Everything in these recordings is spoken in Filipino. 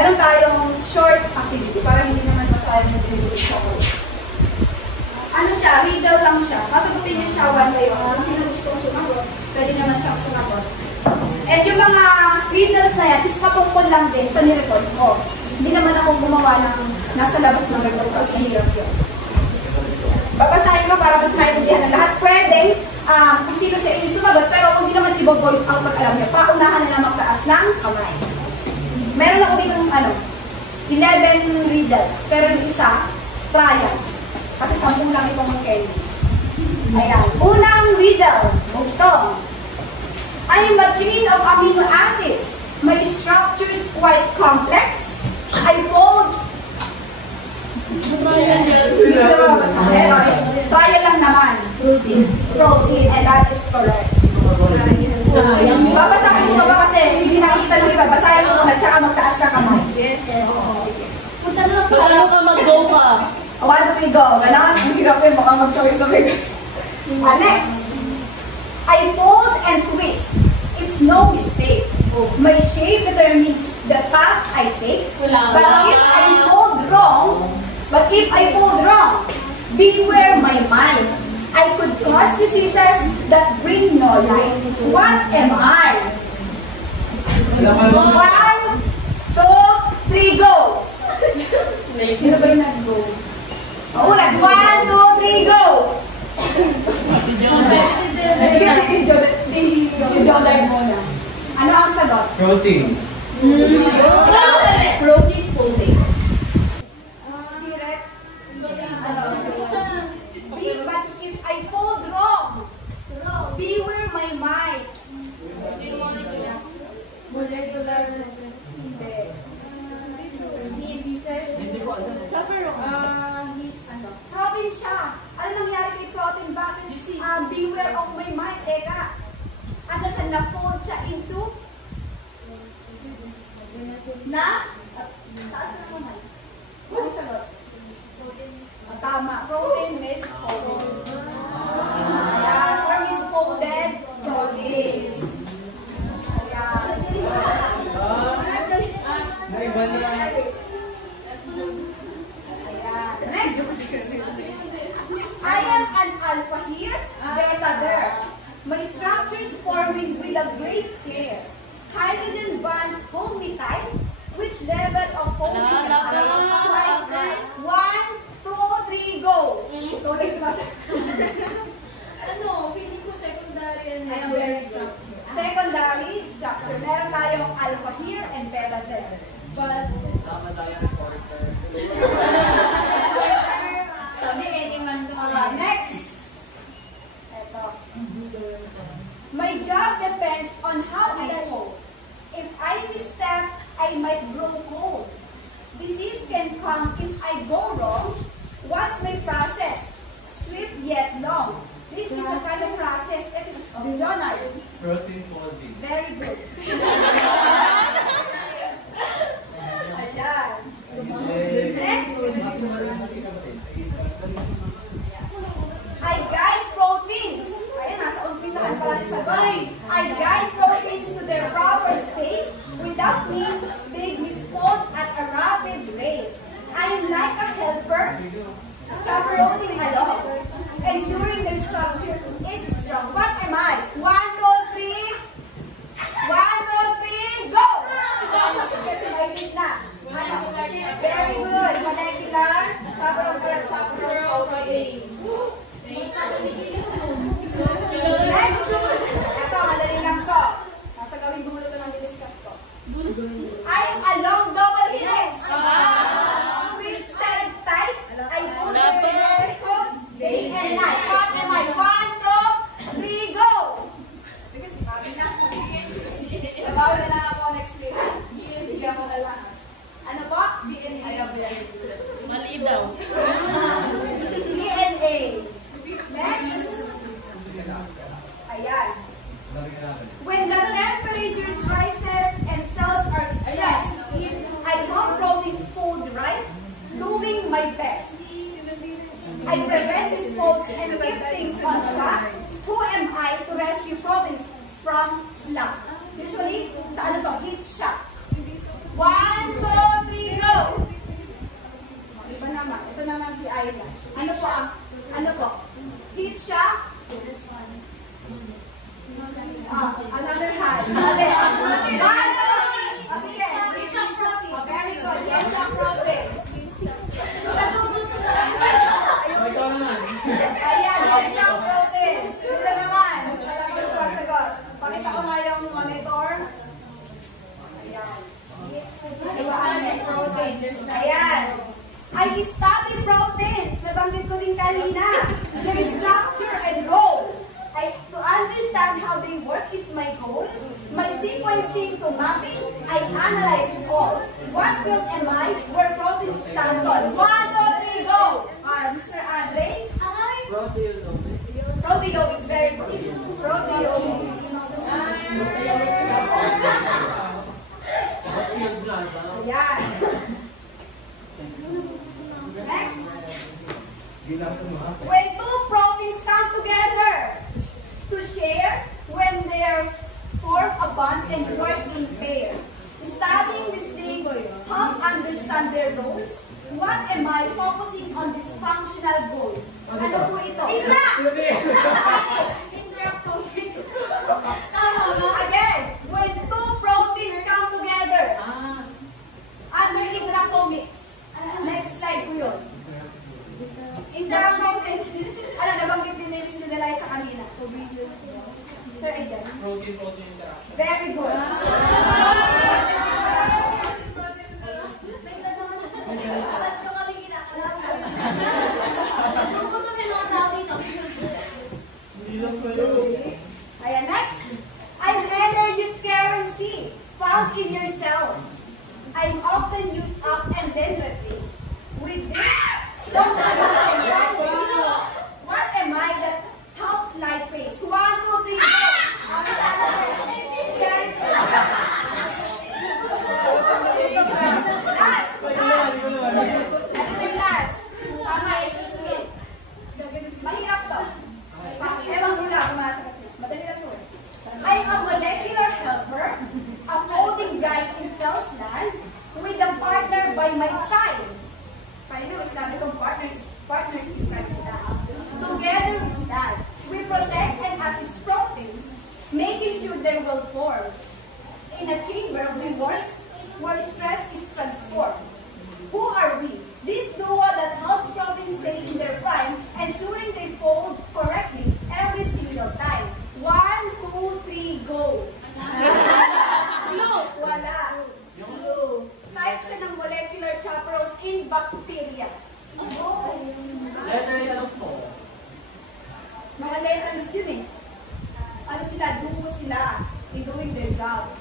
Meron tayong short activity para hindi naman masayang yung chocolate. Ano siya? Riddle lang siya. Masagutin niyo siya one by one. Kung sino gusto sumagot, pwede naman siyang sumagot. And yung mga riddles na yan is patungkol lang din sa nirecord ko. Hindi naman ako gumawa ng nasa labas ng record ko. Mahirap yun. Babasahin mo para mas maintindihan ng lahat. Pwedeng kung sino siya yung sumagot, pero kung hindi naman i-voice out pag alam niya, paunahan na lang magtaas ng kamay. Meron ako dito 11 riddles, pero yung isa, trial. Kasi 10 lang itong candies. Ayan. Unang riddle. Ito. I'm a chain of amino acids. My structure is quite complex. I fold. Trial lang naman. Protein. And that is correct. Babasahin mo ba kasi hindi nakita nyo iba. Basahin mo muna tsaka magtaas na kamay. Yes. Sige. Punta na lang ka mag-go ka. One, two, three, go. Ganon. Ang hirap yun. Baka mag-sabay-sabay. Next. I fold and twist. It's no mistake. My shape determines the path I take. But if I fold wrong, beware my mind. I could cause diseases that bring no life. What am I? 1, 2, 3, go! Sino ba yung nag-go? Ulan, 1, 2, 3, go! Si Joder muna. Ano ang sagot? Protein. Protein folding. But if I fold wrong, beware my mind. Molecular. Protein siya. Ano nangyari kay protein? Bakit? Beware of my mind. Teka. Ano siya? Na-fold siya into? Taas na naman. Ano sagot? Tama. Protein misfolded. Ayan. Or misfolded proteins. Ayan. Naiba na. I am an alpha here, beta there. My structure is forming with a great care. Hydrogen bonds hold me tight. Which level of folding am I? 1, 2, 3, go! Tuloy sa Ano, feeling ko secondary and secondary structure. Meron tayong alpha here and beta there. But, sabi anyone to next. Ito. My job depends on how I fold. If I misstep, I might grow cold. Disease can come if I go wrong. What's my process? Swift yet long. This is a kind of process. Leonard. Protein folding. Very good. Ayan. Next. I guide proteins. Ayan, nasa umpisahan pa lang sa sagot. I guide proteins to their proper state. Without me, they misfold at a rapid rate. I am like a helper, chaperoning along, ensuring their structure is strong. What am I? 1, 2, 3. 1, 2, 3, go! Kasi may bit na. Very good. Molecular, chaperone protein. Next. Ito, madali lang to. Nasa gawing bumulo ko ng discuss ko. I am a long double helix. Twisted tight. I put the day and night. What am I? 1, 2, 3, go! Sige, sikabi na. Nabawi na lang ako next week. Bigyan mo na lang. Ano po? DNA. mali daw. DNA. Next. Ayan. When the temperature rises and cells are stressed, I hope proteins fold right, doing my best. I prevent these folds and keep things on track. Who am I to rescue proteins from slump? Usually, sa ano to? Heat shock. 1, 2, Ayan. I study proteins. Nabanggit ko din kanina. Their structure and role. To understand how they work is my goal. My sequencing to mapping, I analyze it all. What group am I? Where proteins stand on? 1, 2, 3, go! Mr. Andre? Proteo is very good. Proteomics. Ayan. Next. When two proteins come together to share, when they form a bond and work in pair. Studying these things help understand their roles. What am I focusing on these functional goals? Ano po ito? Again, when two proteins come together under intracomics. Next slide po yun. Intracomics. Ano, nabanggit din ni Miss Lilalay sa kanina. Sir Aiden. Protein interaction. Very good. Ayan, next. I'm energy currency found in your cells. I'm often used up and then replaced. With this, those understand what am I that helps life pace? 1, 2, 3, go! Last! Ano yung last? Tama, mahirap to. Ewan ko lang, masagot niya. Madali lang to eh. I'm a molecular helper, a folding guide in cell's land, with a partner by my side. Paano sabi kong partners in crime sila. Together we stand. We protect and assist proteins, making sure they will form in a chamber of reward where stress is transformed. Who are we? This duo that helps proteins stay in their prime, ensuring they fold correctly every single time. 1, 2, 3, go! Blue, wala. Blue. Type siya ng molecular chaperone in bacteria. Letter yun po. Mga letters yun eh. Ano sila? Duo sila in doing their job.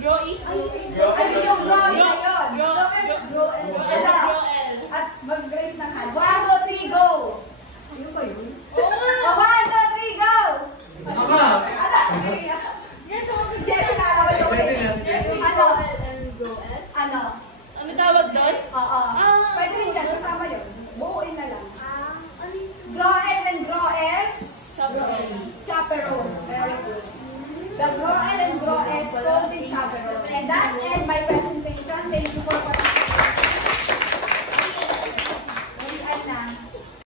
Growing. Ano yung grow na yun? Grow and at mag-raise ng hand. 1, 2, 3, go! Ano ba yun?